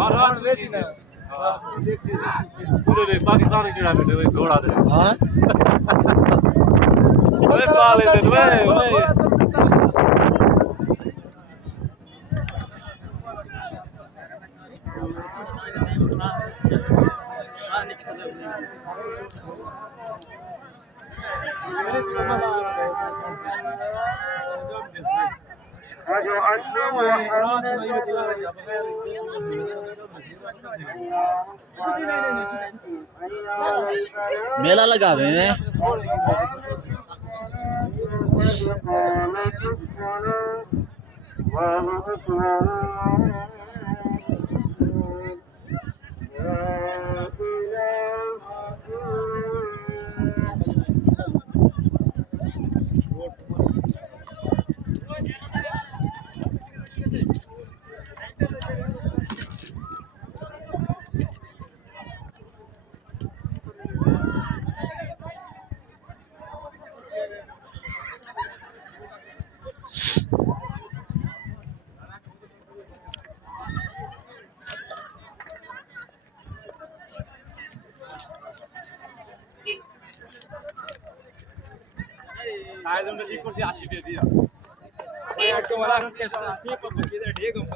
और वैसी ना पूरे पाकिस्तानी चिड़ा बैठे हुए घोड़ा दे हां ओए पाले दे ओए मेला लगा हुए हैं शायद हमने जी कुर्सी 80 दे दिया ओए तुम्हारा कैसा ठीक है ढेग हम